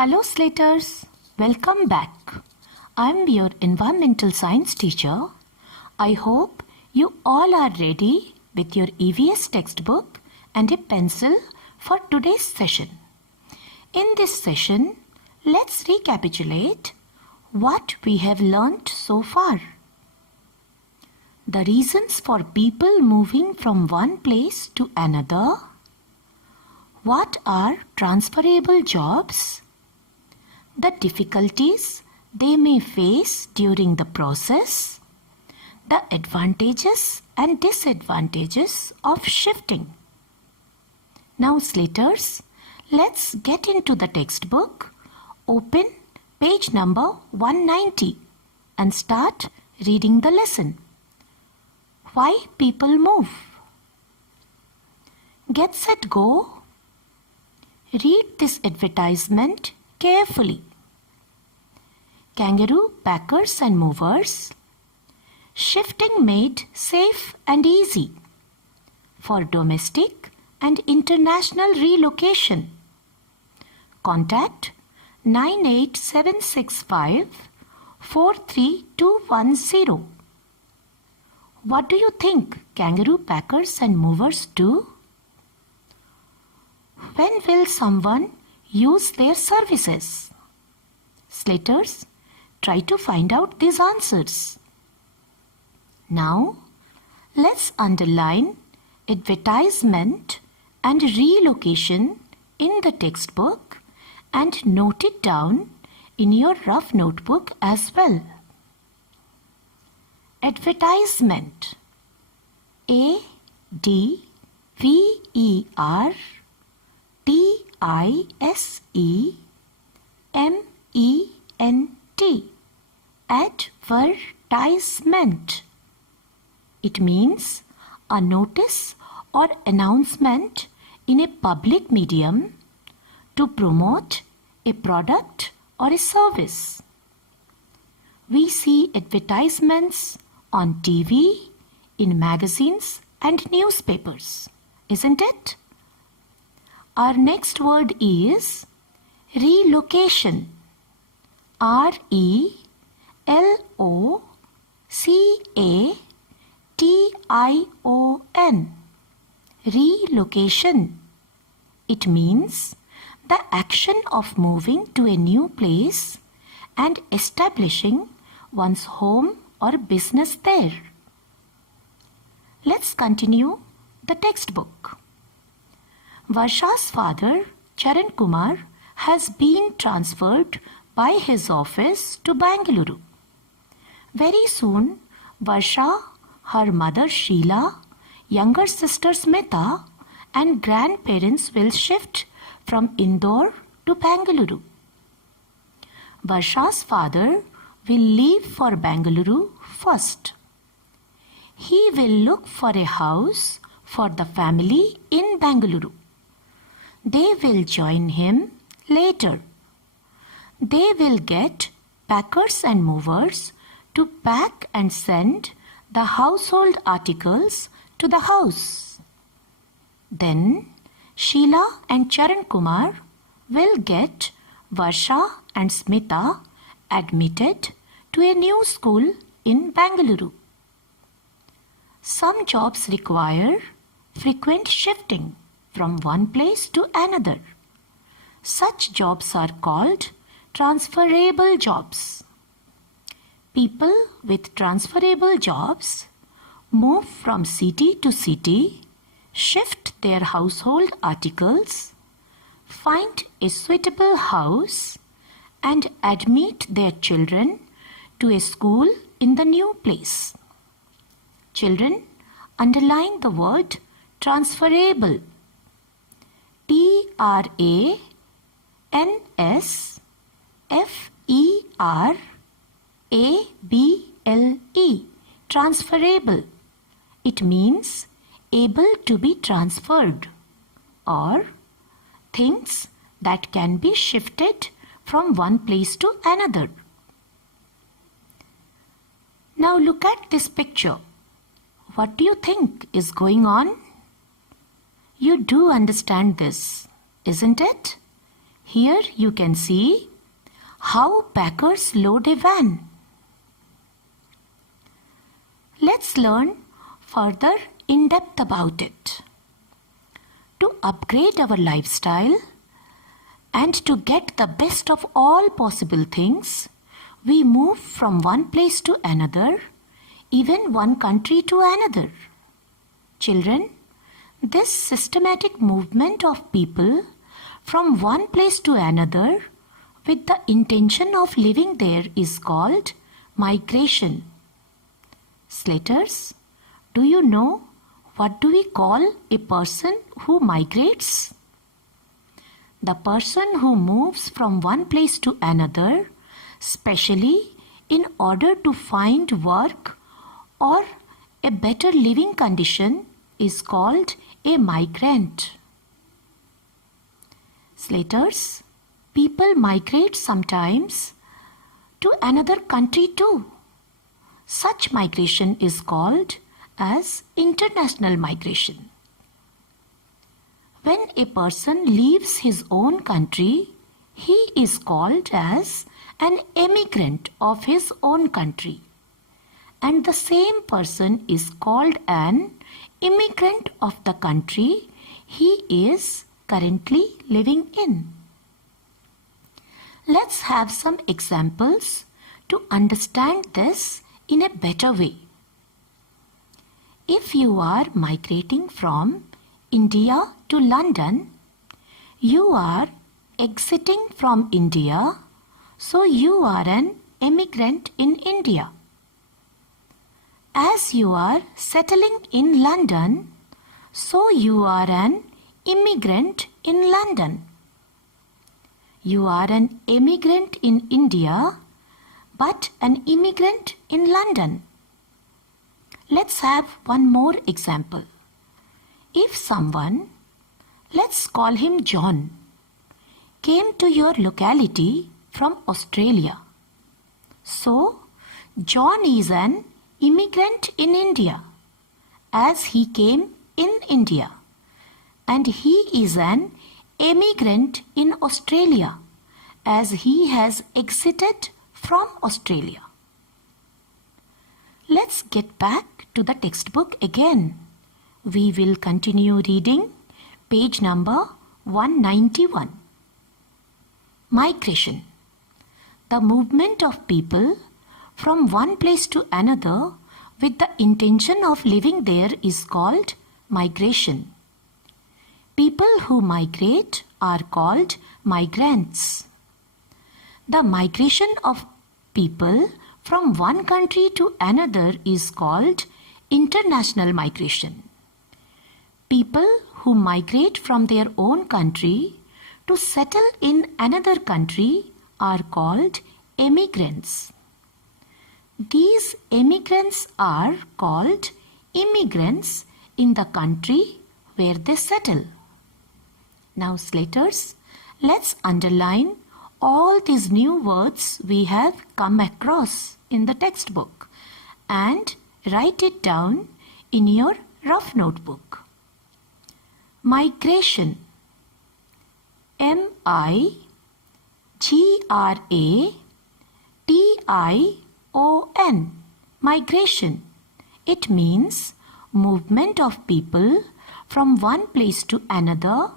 Hello Slaters, welcome back. I'm your environmental science teacher. I hope you all are ready with your EVS textbook and a pencil for today's session. In this session, let's recapitulate what we have learnt so far. The reasons for people moving from one place to another. What are transferable jobs? The difficulties they may face during the process, the advantages and disadvantages of shifting. Now Slaters, let's get into the textbook. Open page number 190 and start reading the lesson. Why people move. Get set go. Read this advertisement carefully. Kangaroo packers and movers. Shifting made safe and easy for domestic and international relocation. Contact 98765 43210. What do you think kangaroo packers and movers do? When will someone use their services? Slaters, try to find out these answers. Now, let's underline advertisement and relocation in the textbook and note it down in your rough notebook as well. Advertisement. ADVERTISEMENT. Advertisement. It means a notice or announcement in a public medium to promote a product or a service. We see advertisements on TV, in magazines and newspapers, isn't it? Our next word is relocation. RELOCATION. Relocation. It means the action of moving to a new place and establishing one's home or business there. Let's continue the textbook. Varsha's father, Charan Kumar, has been transferred by his office to Bengaluru. Very soon, Varsha, her mother Sheila, younger sister Smita, and grandparents will shift from Indore to Bengaluru. Varsha's father will leave for Bengaluru first. He will look for a house for the family in Bengaluru. They will join him later. They will get packers and movers to pack and send the household articles to the house. Then Sheila and Charan Kumar will get Varsha and Smita admitted to a new school in Bengaluru. Some jobs require frequent shifting from one place to another. Such jobs are called transferable jobs. People with transferable jobs move from city to city, shift their household articles, find a suitable house, and admit their children to a school in the new place. Children, underline the word transferable. TRANSFERABLE. Transferable. It means able to be transferred or things that can be shifted from one place to another. Now look at this picture. What do you think is going on? You do understand this, isn't it? Here you can see how packers load a van. Let's learn further in depth about it. To upgrade our lifestyle and to get the best of all possible things, we move from one place to another, even one country to another. Children, this systematic movement of people from one place to another with the intention of living there is called migration. Slaters, do you know what do we call a person who migrates? The person who moves from one place to another, specially in order to find work or a better living condition, is called a migrant. Slaters, people migrate sometimes to another country too. Such migration is called as international migration. When a person leaves his own country, he is called as an emigrant of his own country. And the same person is called an immigrant of the country he is currently living in. Let's have some examples to understand this in a better way. If you are migrating from India to London, you are exiting from India, so you are an emigrant in India. As you are settling in London, so you are an immigrant in London. You are an emigrant in India, but an immigrant in London. Let's have one more example. If someone, let's call him John, came to your locality from Australia, so John is an immigrant in India, as he came in India, and he is an emigrant in Australia, as he has exited from Australia. Let's get back to the textbook again. We will continue reading page number 191. Migration. The movement of people from one place to another with the intention of living there is called migration. People who migrate are called migrants. The migration of people from one country to another is called international migration. People who migrate from their own country to settle in another country are called emigrants. These emigrants are called immigrants in the country where they settle. Now, Slaters, let's underline all these new words we have come across in the textbook and write it down in your rough notebook. Migration. M-I-G-R-A-T-I-O-N. Migration. It means movement of people from one place to another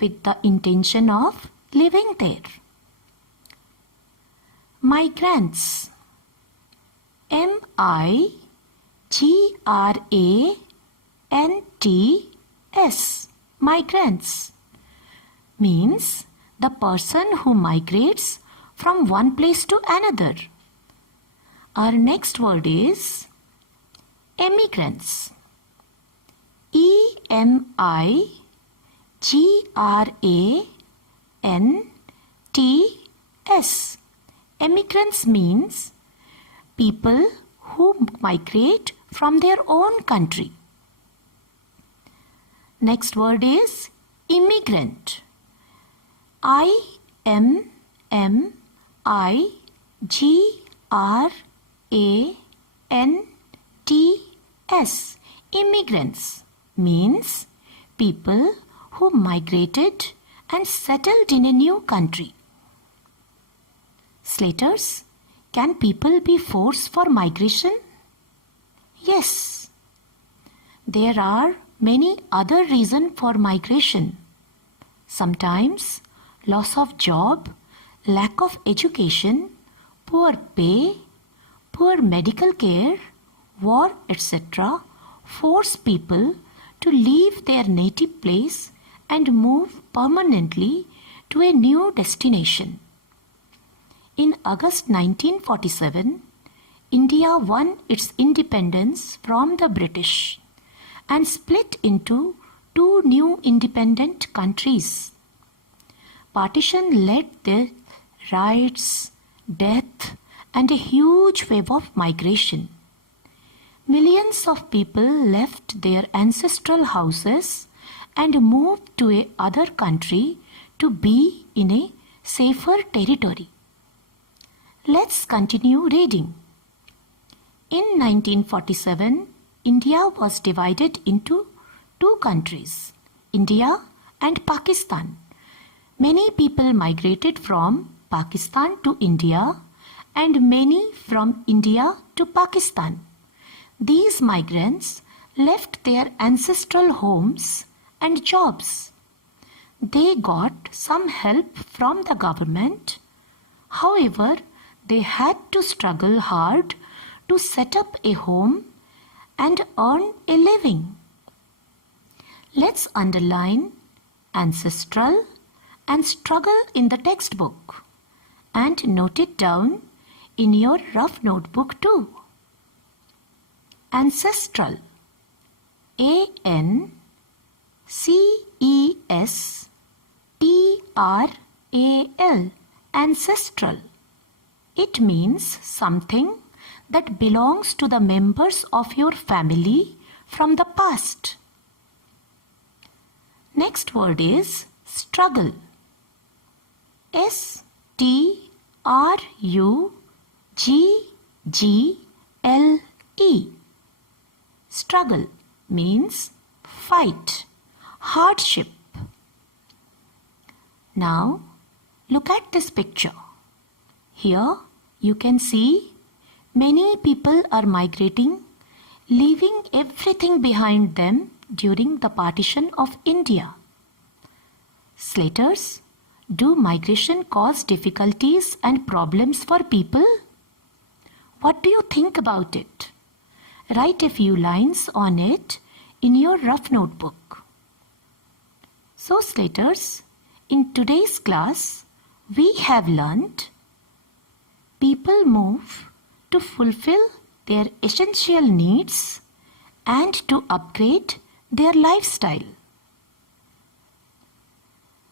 with the intention of living there. Migrants. M-I-G-R-A-N-T-S. Migrants means the person who migrates from one place to another. Our next word is emigrants. E-M-I-G-R-A-N-T-S. Emigrants means people who migrate from their own country. Next word is immigrant. I-M-M-I-G-R-A-N-T-S. Immigrants means people who migrated and settled in a new country. Slaters, can people be forced for migration? Yes. There are many other reasons for migration. Sometimes loss of job, lack of education, poor pay, poor medical care, war, etc. force people to leave their native place and move permanently to a new destination. In August 1947, India won its independence from the British and split into two new independent countries. Partition led to riots, death, and a huge wave of migration. Millions of people left their ancestral houses and moved to a other country to be in a safer territory. Let's continue reading. In 1947, India was divided into two countries, India and Pakistan. Many people migrated from Pakistan to India and many from India to Pakistan. These migrants left their ancestral homes and jobs. They got some help from the government. However, they had to struggle hard to set up a home and earn a living. Let's underline ancestral and struggle in the textbook and note it down in your rough notebook too. Ancestral, A-N-C-E-S-T-R-A-L, ancestral. It means something that belongs to the members of your family from the past. Next word is struggle. S-T-R-U-G-G-L-E. Struggle means fight, hardship. Now, look at this picture. Here you can see many people are migrating, leaving everything behind them during the partition of India. Slaters, do migration cause difficulties and problems for people? What do you think about it? Write a few lines on it in your rough notebook. So Slaters, in today's class, we have learnt people move to fulfill their essential needs and to upgrade their lifestyle.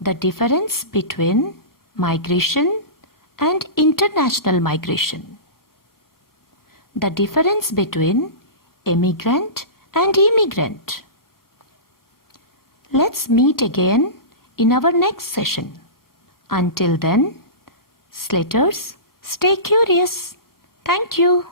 The difference between migration and international migration. The difference between emigrant and immigrant. Let's meet again in our next session. Until then, Slaters, stay curious. Thank you.